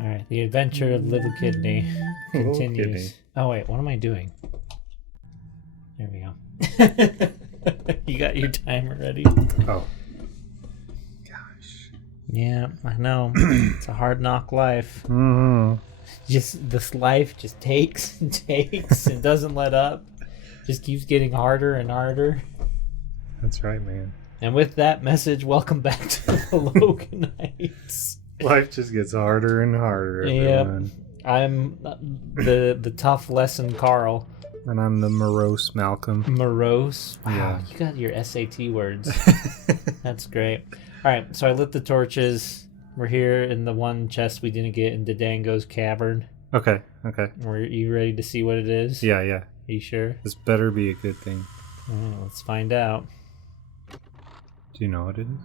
All right, the adventure of Little Kidney continues. Kidney. Oh wait, what am I doing? There we go. You got your timer ready? Oh. Gosh. Yeah, I know. It's a hard knock life. Mm-hmm. Just this life just takes and takes and doesn't let up. Just keeps getting harder and harder. That's right, man. And with that message, welcome back to the Loganites. Life just gets harder and harder, everyone. Yep. I'm the tough lesson Carl. And I'm the morose Malcolm. Morose? Wow, Yeah. you got your SAT words. That's great. All right, so I lit the torches. We're here in the one chest we didn't get in Dango's cavern. Okay. Are you ready to see what it is? Yeah. Are you sure? This better be a good thing. Let's find out. Do you know what it is?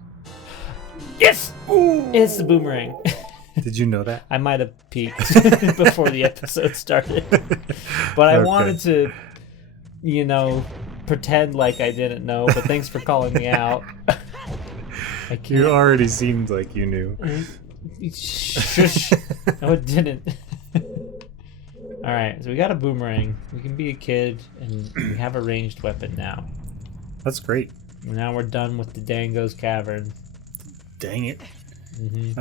Yes! Ooh. It's the boomerang. Did you know that? I might have peeked before the episode started. But I wanted to, pretend like I didn't know. But thanks for calling me out. I can't. You already seemed like you knew. Shush. No, it didn't. Alright, so we got a boomerang. We can be a kid, and we have a ranged weapon now. That's great. And now we're done with the Dango's cavern. Dang it. Mm-hmm.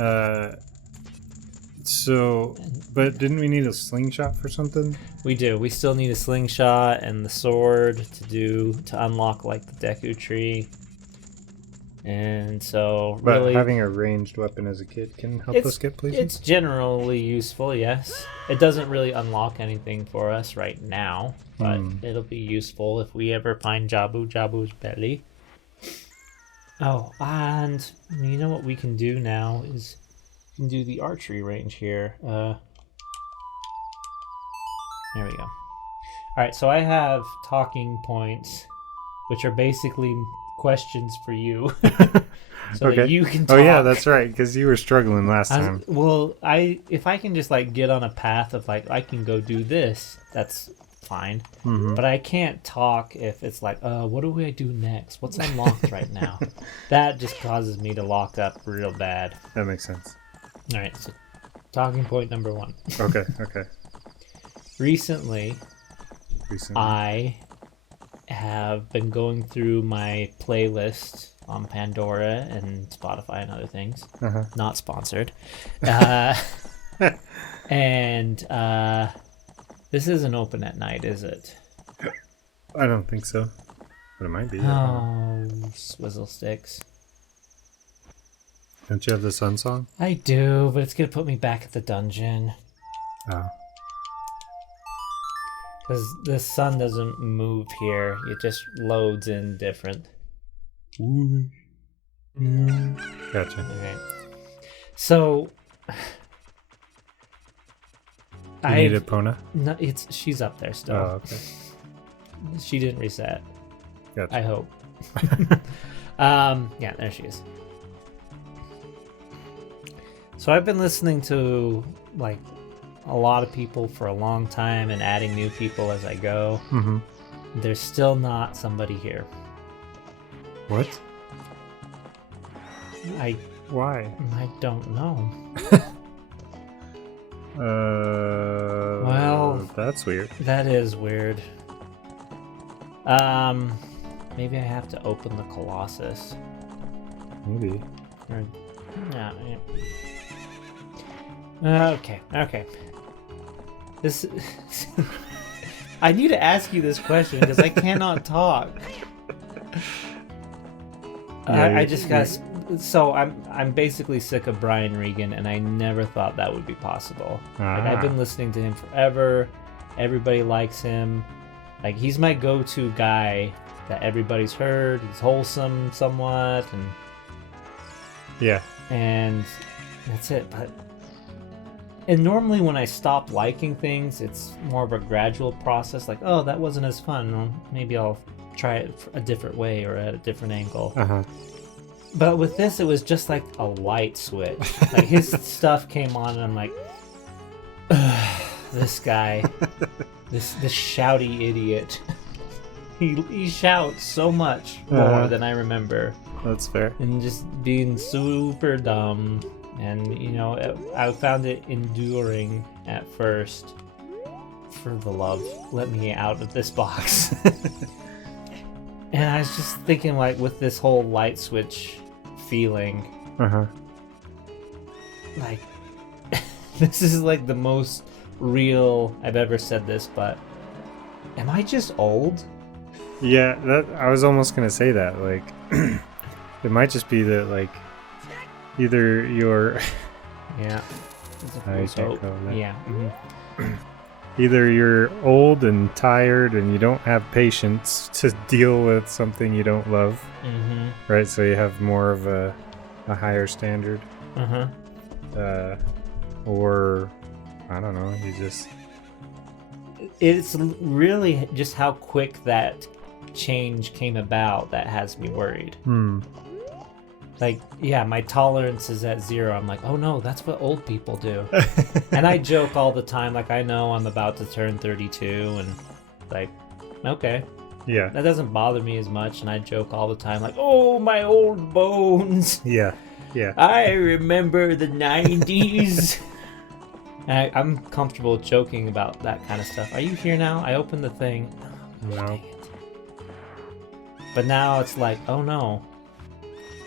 But didn't we need a slingshot for something? We do. We still need a slingshot and the sword to unlock like the Deku tree. And so But really having a ranged weapon as a kid can help us get places? It's generally useful, yes. It doesn't really unlock anything for us right now, but it'll be useful if we ever find Jabu's belly. Oh, and you know what we can do now is we can do the archery range here. There we go. Alright, so I have talking points, which are basically questions for you. So that you can talk. Oh yeah, that's right, because you were struggling last time. If I can just get on a path of I can go do this, that's fine. But I can't talk if it's what do I do next? What's unlocked right now? That just causes me to lock up real bad. That makes sense. All right, so talking point number 1. Okay. Recently, I have been going through my playlist on Pandora and Spotify and other things. Not sponsored. And this isn't open at night, is it? I don't think so. But it might be. Oh, swizzle sticks. Don't you have the sun song? I do, but it's going to put me back at the dungeon. Oh. Because the sun doesn't move here. It just loads in different. Gotcha. Okay. So... You need Epona? No, she's up there still. Oh, okay. She didn't reset. Gotcha. I hope. Yeah, there she is. So I've been listening to a lot of people for a long time and adding new people as I go. There's still not somebody here. What? Why? I don't know. Well, that's weird. That is weird. Maybe I have to open the Colossus. Maybe. Okay. This. I need to ask you this question because I cannot talk. I just got. So I'm basically sick of Brian Regan, and I never thought that would be possible. I've been listening to him forever. Everybody likes him. He's my go-to guy that everybody's heard. He's wholesome somewhat, and that's it. And normally when I stop liking things, it's more of a gradual process. Oh, that wasn't as fun. Well, maybe I'll try it a different way or at a different angle. But with this, it was just a light switch. His stuff came on, and I'm like, this guy, this shouty idiot. He shouts so much more than I remember. That's fair. And just being super dumb. And, you know, I found it enduring at first. For the love, let me out of this box. And I was just thinking, like, with this whole light switch feeling, like, this is like the most real I've ever said this, but am I just old? Yeah, I was almost gonna say that. Like, it might just be that, like, either you're Yeah. I can't go there. Yeah. Mm-hmm. Either you're old and tired and you don't have patience to deal with something you don't love, right? So you have more of a higher standard, or I don't know. You just It's really just how quick that change came about that has me worried. Like, yeah, my tolerance is at 0. I'm like, oh no, that's what old people do. And I joke all the time, like, I know I'm about to turn 32, and like, okay. Yeah. That doesn't bother me as much, and I joke all the time, like, oh, my old bones. Yeah. I remember the 90s. And I'm comfortable joking about that kind of stuff. Are you here now? I opened the thing. Oh, No. dang it. But now it's like, oh no.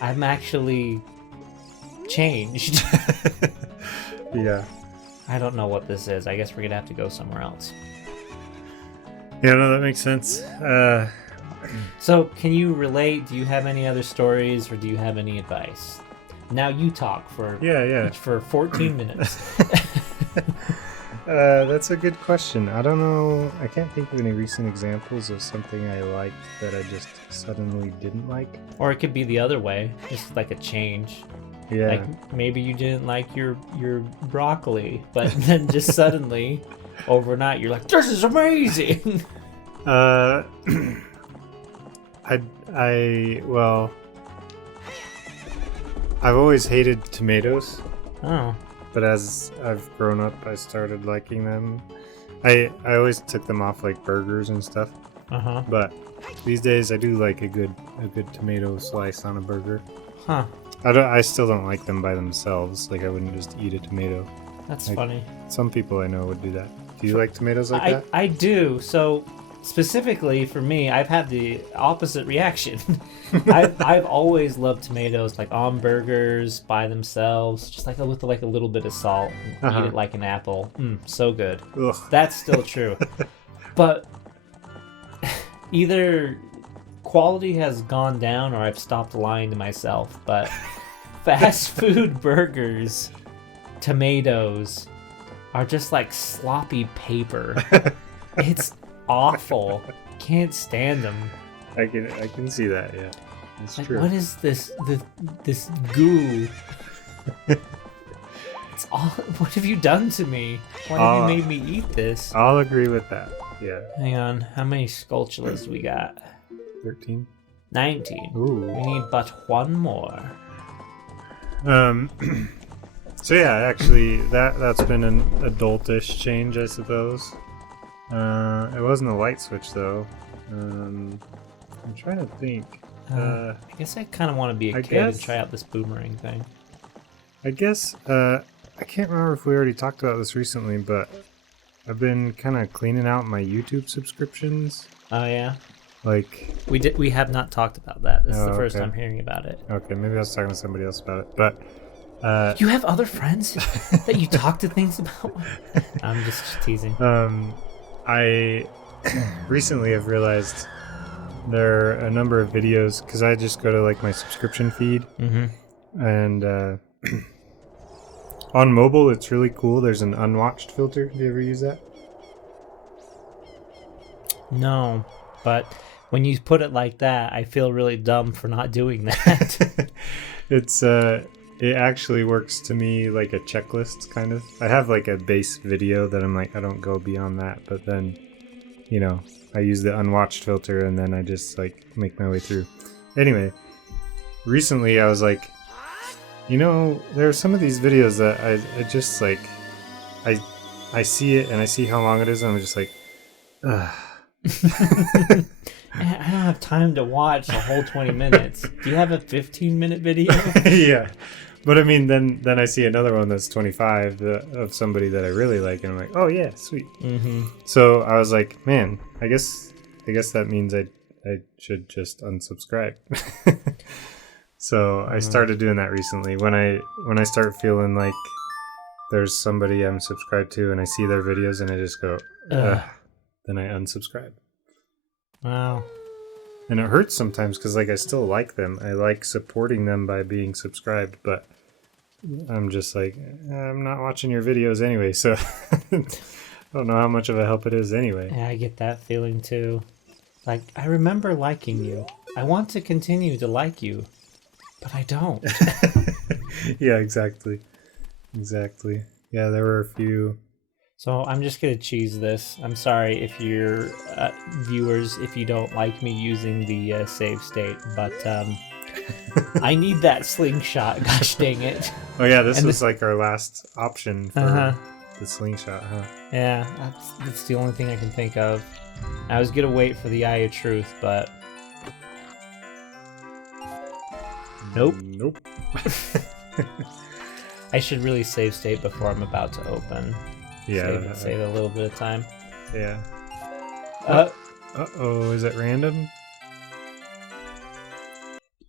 I'm actually changed. Yeah. I don't know what this is. I guess we're gonna have to go somewhere else. Yeah, no, that makes sense. So, can you relate? Do you have any other stories, or do you have any advice? Now you talk for Yeah. for 14 minutes. That's a good question. I don't know. I can't think of any recent examples of something I liked that I just suddenly didn't like. Or it could be the other way, just like a change. Yeah. Like maybe you didn't like your broccoli, but then just suddenly, overnight, you're like, "This is amazing." Well, I've always hated tomatoes. Oh. But as I've grown up, I started liking them. I always took them off like burgers and stuff. But these days, I do like a good tomato slice on a burger. Huh. I still don't like them by themselves. Like, I wouldn't just eat a tomato. That's Like, funny. Some people I know would do that. Do you like tomatoes like that? I do. So specifically for me, I've had the opposite reaction. I've always loved tomatoes, like on burgers by themselves, just like with like a little bit of salt. And eat it like an apple. So good. Ugh. That's still true. But either quality has gone down or I've stopped lying to myself. But fast food burgers, tomatoes are just like sloppy paper. It's awful. Can't stand them. I can see that. Yeah, it's Like, true. what is this goo? It's all. What have you done to me? Why have you made me eat this? I'll agree with that. Yeah. Hang on. How many sculptulas do we got? 13. 19. Ooh. We need but one more. So yeah, actually, that's been an adultish change, I suppose. It wasn't a light switch though. I'm trying to think. I guess I kind of want to be a kid and try out this boomerang thing. I guess I can't remember if we already talked about this recently, but I've been kind of cleaning out my YouTube subscriptions. Oh yeah. Like We have not talked about that. This is the first okay. time hearing about it. Okay, maybe I was talking to somebody else about it, but You have other friends that you talk to things about? I'm just teasing. I recently have realized there are a number of videos, because I just go to like my subscription feed, and on mobile it's really cool. There's an unwatched filter. Have you ever used that? No, but when you put it like that, I feel really dumb for not doing that. It actually works to me like a checklist, kind of. I have like a base video that I'm like, I don't go beyond that, but then, you know, I use the unwatched filter and then I just like make my way through. Anyway, recently I was like, you know, there are some of these videos that I just like, I see it and I see how long it is and I'm just like, ugh. I don't have time to watch the whole 20 minutes. Do you have a 15-minute video? Yeah. But I mean, then I see another one that's 25 of somebody that I really like, and I'm like, oh yeah, sweet. Mm-hmm. So I was like, man, I guess that means I should just unsubscribe. So I started doing that recently. When I start feeling like there's somebody I'm subscribed to, and I see their videos, and I just go, ugh, then I unsubscribe. Wow. And it hurts sometimes because like I still like them. I like supporting them by being subscribed, but I'm just like, I'm not watching your videos anyway, so I don't know how much of a help it is anyway. Yeah, I get that feeling too. Like, I remember liking you. I want to continue to like you, but I don't. Yeah, exactly. Exactly. Yeah, there were a few. So I'm just gonna cheese this. I'm sorry if you're viewers, if you don't like me using the save state, but I need that slingshot. Gosh dang it! Oh yeah, this was like our last option for the slingshot, huh? Yeah, that's the only thing I can think of. I was gonna wait for the Eye of Truth, but nope. Nope. I should really save state before I'm about to open. Yeah. Save a little bit of time. Yeah. Uh-oh, is it random?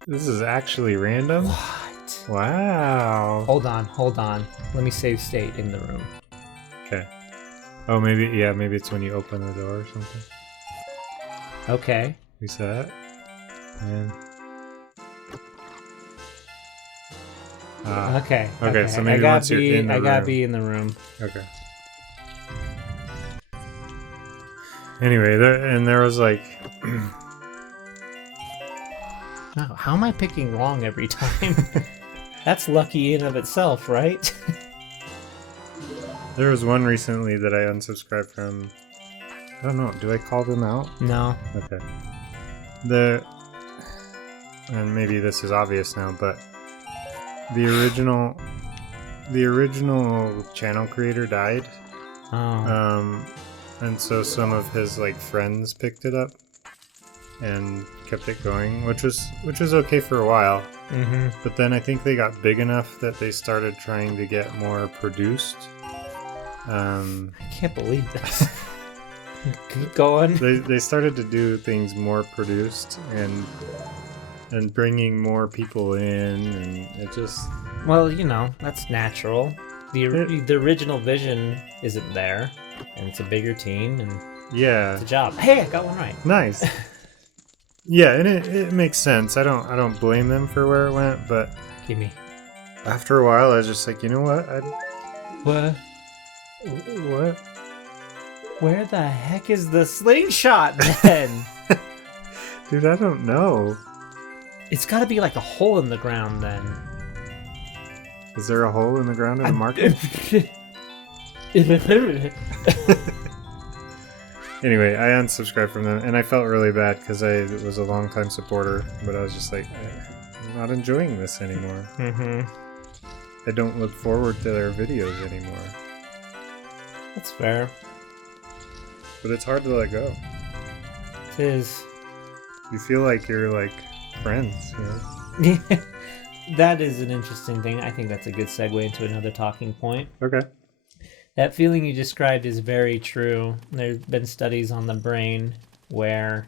This is actually random? What? Wow. Hold on. Let me save state in the room. Okay. Oh, maybe it's when you open the door or something. Okay. Reset. And... Okay. So maybe once you're in the room. I gotta be in the room. Okay. Anyway, there was like... Oh, how am I picking wrong every time? That's lucky in of itself, right? There was one recently that I unsubscribed from. I don't know. Do I call them out? No. Okay. And maybe this is obvious now, but the original channel creator died. Oh. And so some of his like friends picked it up and kept it going, which was okay for a while. Mm-hmm. But then I think they got big enough that they started trying to get more produced. I can't believe this. Keep going. They started to do things more produced and bringing more people in, and it just... Well, that's natural. The original vision isn't there, and it's a bigger team, and yeah, it's a job. Hey, I got one right. Nice. Yeah, and it makes sense. I don't blame them for where it went, but Give me. After a while, I was just like, you know what? What? What? Where the heck is the slingshot then? Dude, I don't know. It's got to be like a hole in the ground then. Is there a hole in the ground in the market? Anyway, I unsubscribed from them, and I felt really bad because I was a longtime supporter, but I was just like, I'm not enjoying this anymore. Mm-hmm. I don't look forward to their videos anymore. That's fair. But it's hard to let go. It is. You feel like you're like friends, you know? That is an interesting thing. I think that's a good segue into another talking point. Okay. That feeling you described is very true. There have been studies on the brain where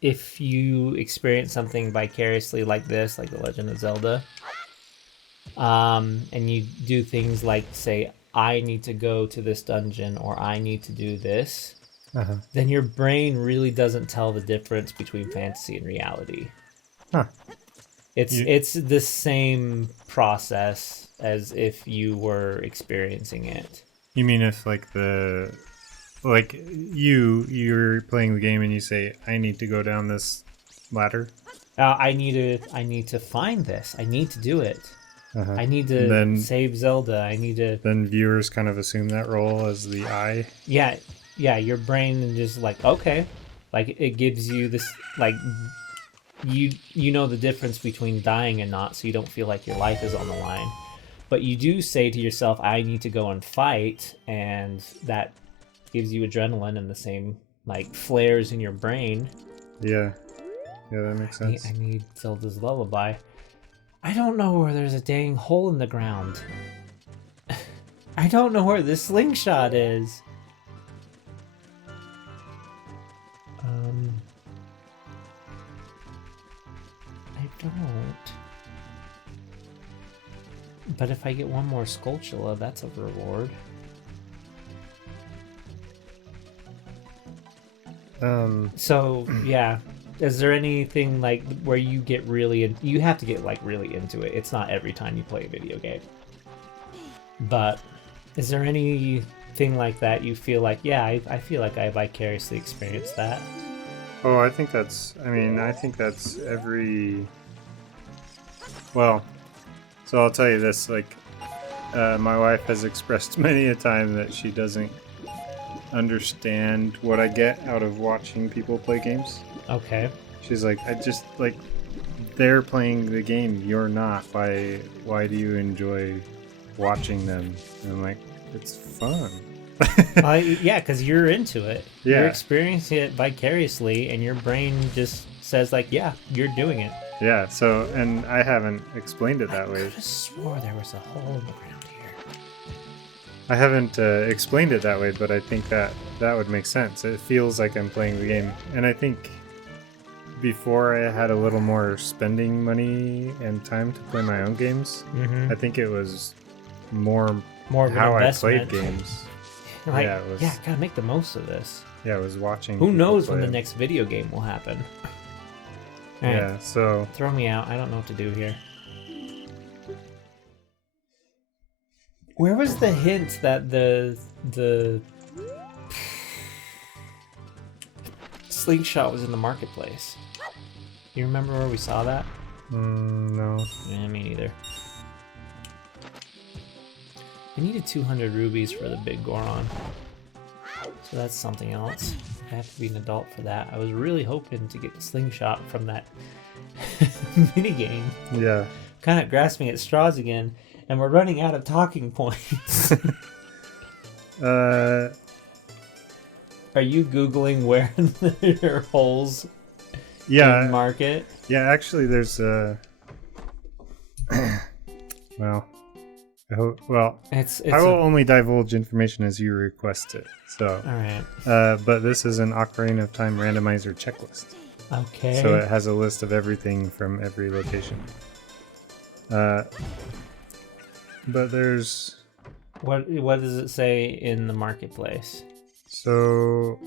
if you experience something vicariously like this, like The Legend of Zelda, and you do things like say, I need to go to this dungeon or I need to do this, then your brain really doesn't tell the difference between fantasy and reality. Huh. It's the same process as if you were experiencing it. You mean if you're playing the game and you say, I need to go down this ladder? I need to find this. I need to do it. I need to save Zelda. I need to... Then viewers kind of assume that role as the I? Yeah, your brain is just like, okay. Like, it gives you this, like... You know the difference between dying and not, so you don't feel like your life is on the line. But you do say to yourself, I need to go and fight, and that gives you adrenaline and the same, like, flares in your brain. Yeah. Yeah, that makes sense. I need Zelda's Lullaby. I don't know where there's a dang hole in the ground. I don't know where the slingshot is. I don't. But if I get one more Skulltula, that's a reward. So, yeah. Is there anything like where you get really you have to get like really into it. It's not every time you play a video game. But is there anything like that you feel like, yeah, I feel like I vicariously experienced that? Oh, I think that's every... Well, so I'll tell you this, like, my wife has expressed many a time that she doesn't understand what I get out of watching people play games. Okay. She's like, I just, like, they're playing the game, you're not. Why do you enjoy watching them? And I'm like, it's fun. Yeah, because you're into it. Yeah. You're experiencing it vicariously, and your brain just says, like, yeah, you're doing it. Yeah, so, and I haven't explained it that way. I could have swore there was a hole in the ground here. I haven't explained it that way, but I think that would make sense. It feels like I'm playing the game. And I think before I had a little more spending money and time to play my own games, I think it was more of an how I investment. played games. Like, Yeah, it was- gotta make the most of this. Yeah, I was watching. Who people knows play when the them. next video game will happen? All right, Yeah, so throw me out. I don't know what to do here. Where was the hint that the slingshot was in the marketplace? You remember where we saw that? no. Yeah, me neither. I needed 200 rubies for the big Goron. So that's something else. I have to be an adult for that. I was really hoping to get the slingshot from that minigame. Yeah. Kind of grasping at straws again, and we're running out of talking points. Are you Googling where there are holes Yeah. in market? Yeah, actually, there's well, It's I will only divulge information as you request it. So, all right. but this is an Ocarina of Time randomizer checklist. Okay. So it has a list of everything from every location. But there's What does it say in the marketplace? so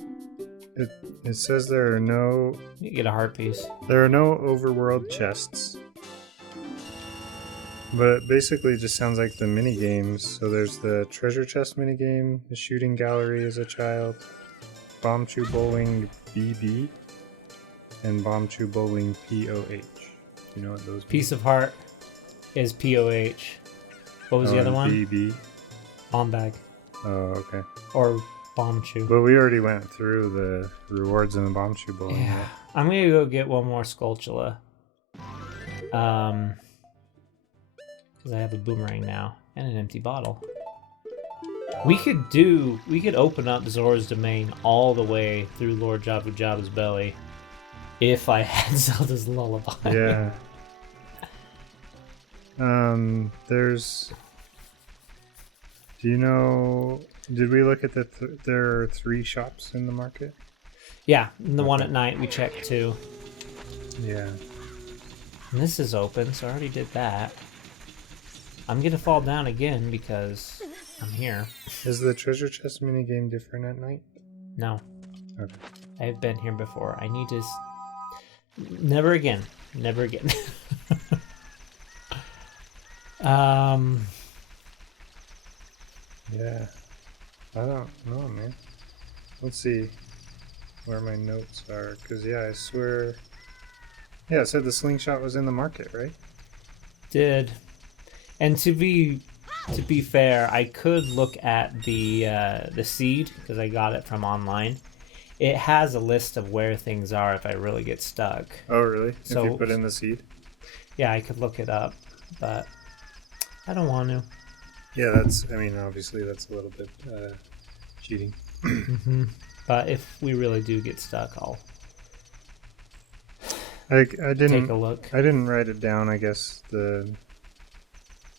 it says there are no You get a heart piece. overworld chests. But basically, it just sounds like the mini games. So there's the treasure chest mini game, the shooting gallery as a child, bomb chew bowling BB, and bomb chew bowling POH. You know what those Piece of heart is POH. What was the other one? BB. Bomb bag Oh, okay. or bomb chew. But we already went through the rewards in the bomb chew bowling. Yeah, right? I'm gonna go get one more Skulltula. Because I have a boomerang now and an empty bottle. We could open up Zora's Domain all the way through Lord Jabu Jabu's belly if I had Zelda's Lullaby. Yeah. There's. Do you know? Did we look at there are 3 shops in the market? Yeah, and the one at night we checked too. Yeah. And this is open, so I already did that. I'm gonna fall down again because I'm here. Is the treasure chest minigame different at night? No, Okay. I've been here before. I need to. Never again. Never again. Yeah. I don't know, man. Let's see where my notes are. Because, yeah, I swear. Yeah, it said the slingshot was in the market, right? Did. And to be fair, I could look at the seed because I got it from online. It has a list of where things are if I really get stuck. Oh, really? So- if you put in the seed? Yeah, I could look it up, but I don't want to. Yeah, obviously that's a little bit cheating. But if we really do get stuck, I'll I take didn't a look. I didn't write it down. I guess the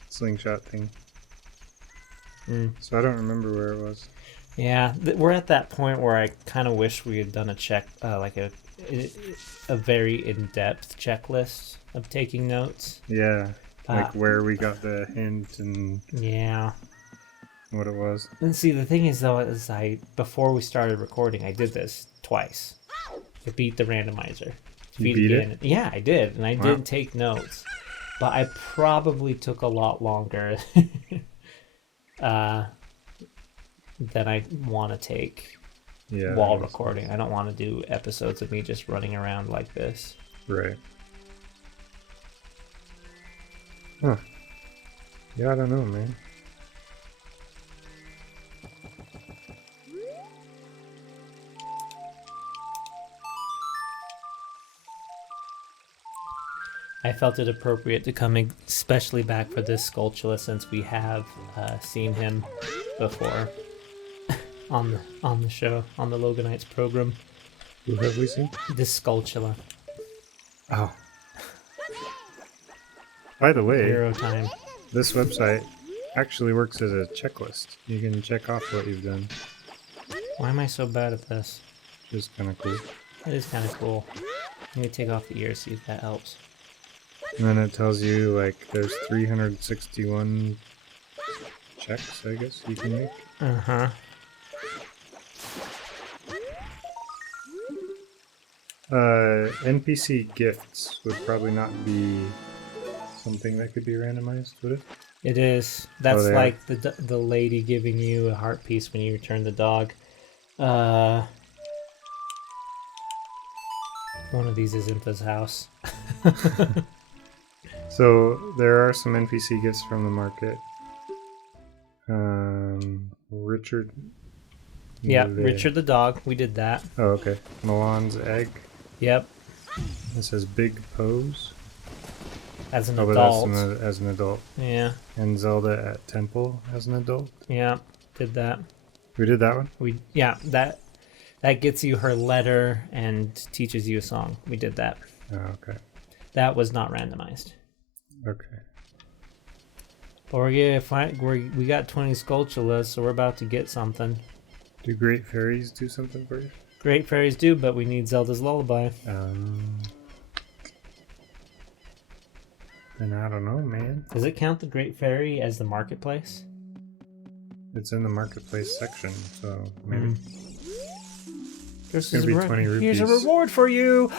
slingshot thing. So I don't remember where it was. Yeah, we're at that point where I kind of wish we had done a check, like a very in-depth checklist of taking notes. Yeah, like where we got the hint and yeah, what it was. and see the thing is though, is before we started recording, I did this twice. I beat the randomizer. You beat it? Yeah, I did, and I Wow. did take notes, but I probably took a lot longer than I want to take while recording. I don't want to do episodes of me just running around like this. Right. Huh. Yeah, I don't know, man. I felt it appropriate to come especially back for this Skulltula since we have seen him before on the show, on the Loganites program. Who have we seen? This Skulltula. Oh. By the way, Hero time. this website actually works as a checklist. You can check off what you've done. Why am I so bad at this? Which is kind of cool. It is kind of cool. Let me take off the ear, see if that helps. And then it tells you, like, there's 361 checks, I guess, you can make. Uh-huh. NPC gifts would probably not be something that could be randomized, would it? It is. That's like the lady giving you a heart piece when you return the dog. One of these is Impa's house. So there are some NPC gifts from the market. Richard. Yeah, Richard the dog. We did that. Oh, okay. Milan's egg. Yep. It says Big Pose. As an but adult. that's as an adult. Yeah. And Zelda at Temple as an adult. Yeah. Did that. We did that one? That gets you her letter and teaches you a song. We did that. Oh, okay. That was not randomized. Okay. But we got 20 Skulltulas, so we're about to get something. Do Great Fairies do something for you? Great Fairies do, but we need Zelda's Lullaby. And I don't know, man. Does it count the Great Fairy as the marketplace? It's in the marketplace section, so maybe. It's gonna be 20 rupees. Here's a reward for you!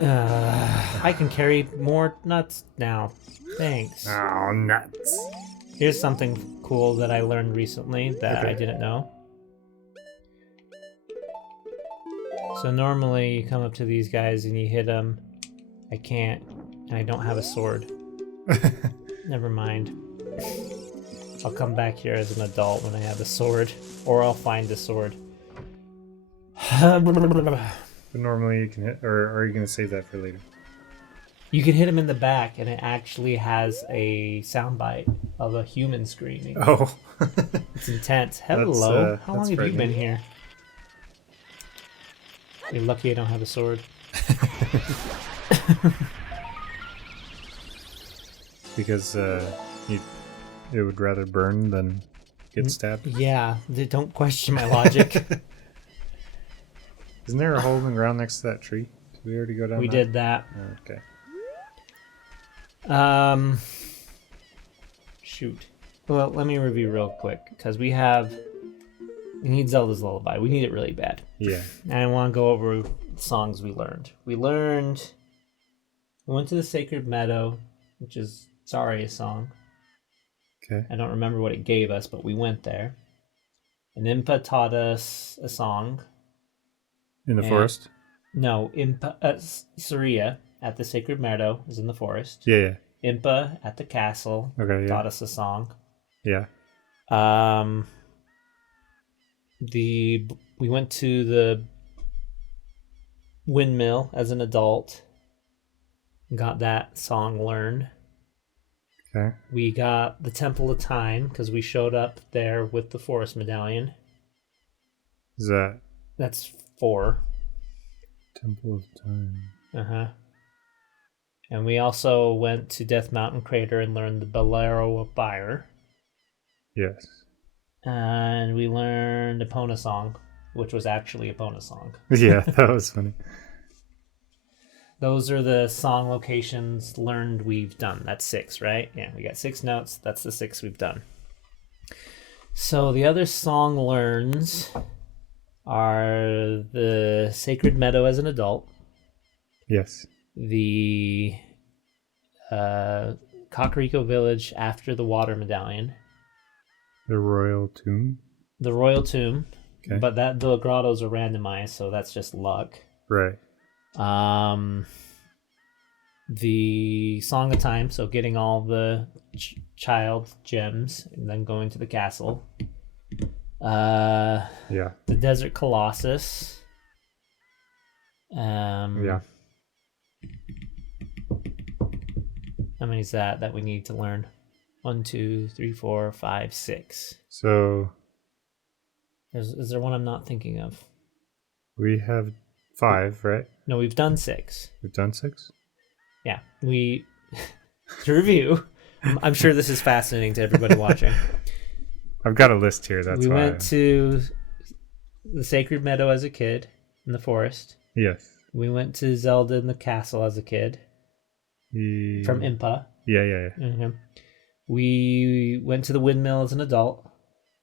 I can carry more nuts now. Thanks. Oh, nuts. Here's something cool that I learned recently that I didn't know. So normally you come up to these guys and you hit them. I can't. I don't have a sword. Never mind. I'll come back here as an adult when I have a sword. Or I'll find a sword. But normally you can hit, or are you going to save that for later? You can hit him in the back, and it actually has a soundbite of a human screaming. Oh. It's intense. Hello. How long have you been here? You're lucky I don't have a sword. Because it would rather burn than get stabbed? Yeah, don't question my logic. Isn't there a hole in the ground next to that tree? Did we already go down We did that. Okay. Shoot. Well, let me review real quick, because we need Zelda's Lullaby. We need it really bad. Yeah. And I want to go over songs we learned. We went to the Sacred Meadow, which is Zarya's song. Okay. I don't remember what it gave us, but we went there. And Impa taught us a song. In the forest? No, Saria at the Sacred Meadow is in the forest. Yeah. Impa at the castle taught us a song. Yeah. We went to the windmill as an adult. Got that song learned. Okay. We got the Temple of Time because we showed up there with the Forest Medallion. Is that? That's 4. Temple of Time. And we also went to Death Mountain Crater and learned the Bolero of Fire. Yes. And we learned Epona Song, which was actually Epona Song. Yeah, that was funny. Those are the song locations learned we've done. That's 6, right? Yeah, we got 6 notes. That's the 6 we've done. So the other song learns are the Sacred Meadow as an adult, Yes. the Kakariko Village after the Water Medallion, The Royal Tomb. the Royal Tomb, Okay. but the grottos are randomized, so that's just luck. Right. The Song of Time, so getting all the child gems and then going to the castle. Yeah. The Desert Colossus. Yeah. How many is that we need to learn? 1, 2, 3, 4, 5, 6. So Is there one I'm not thinking of? we have 5, right? No, we've done 6. We've done 6? Yeah, we to review. I'm sure this is fascinating to everybody watching. I've got a list here. That's we why. went to the Sacred Meadow as a kid in the forest. Yes. We went to Zelda in the castle as a kid from Impa. Yeah. Mm-hmm. We went to the windmill as an adult,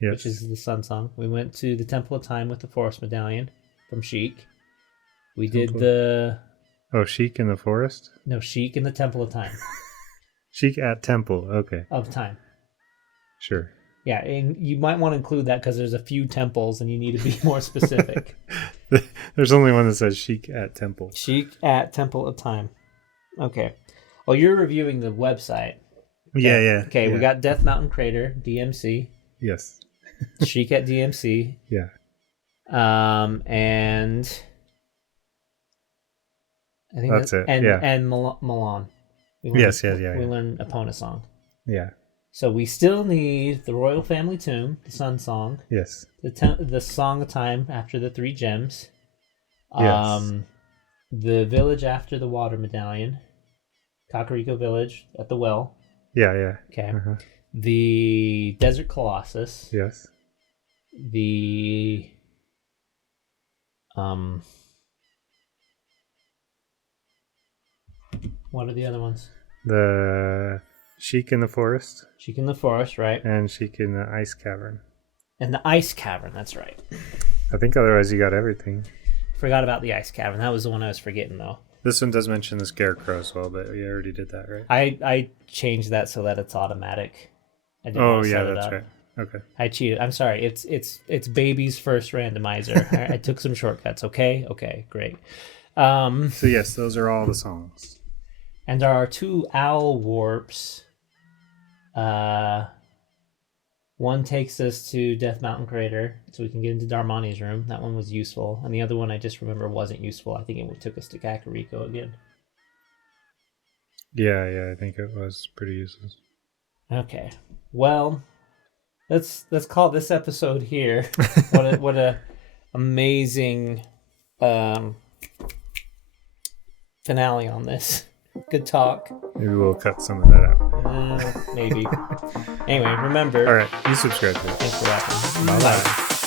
Yes. which is the Sun Song. We went to the Temple of Time with the Forest Medallion from Sheik. We did the... Oh, Sheik in the forest? No, Sheik in the Temple of Time. Sheik at temple. Okay. Of Time. Sure. Yeah, and you might want to include that because there's a few temples and you need to be more specific. There's only one that says Sheik at temple. Sheik at Temple of Time. Okay. Well, you're reviewing the website. Yeah. Okay, yeah. we got Death Mountain Crater, DMC. Yes. Sheik at DMC. Yeah. And I think That's it, And yeah. and Milan. We Yes, yeah. We learned Epona Song. Yeah. So we still need the Royal Family Tomb, the Sun Song, Yes. the Song of Time after the 3 gems, Yes. the village after the Water Medallion, Kakariko Village at the well. Yeah. Okay. Uh-huh. The Desert Colossus. Yes. The what are the other ones? The Sheik in the forest Sheik in the Forest, right? and Sheik in the ice cavern. And the Ice Cavern, that's right. I think otherwise you got everything. Forgot about the Ice Cavern. That was the one I was forgetting, though. This one does mention the scarecrow as well, but we already did that, right? I changed that so that it's automatic. I didn't Oh want to yeah, set it that's up. right. Okay. I cheated. I'm sorry. It's baby's first randomizer. I took some shortcuts. Okay, great. So yes, those are all the songs. And there are 2 owl warps. One takes us to Death Mountain Crater, so we can get into Darmani's room. That one was useful. And the other one I just remember wasn't useful. I think it took us to Kakariko again. Yeah, I think it was pretty useless. Okay. Well, let's call this episode here. What a amazing finale on this. Good talk. Maybe we'll cut some of that out. Maybe. Anyway, remember. All right, you subscribe to it. Thanks for watching. Bye-bye.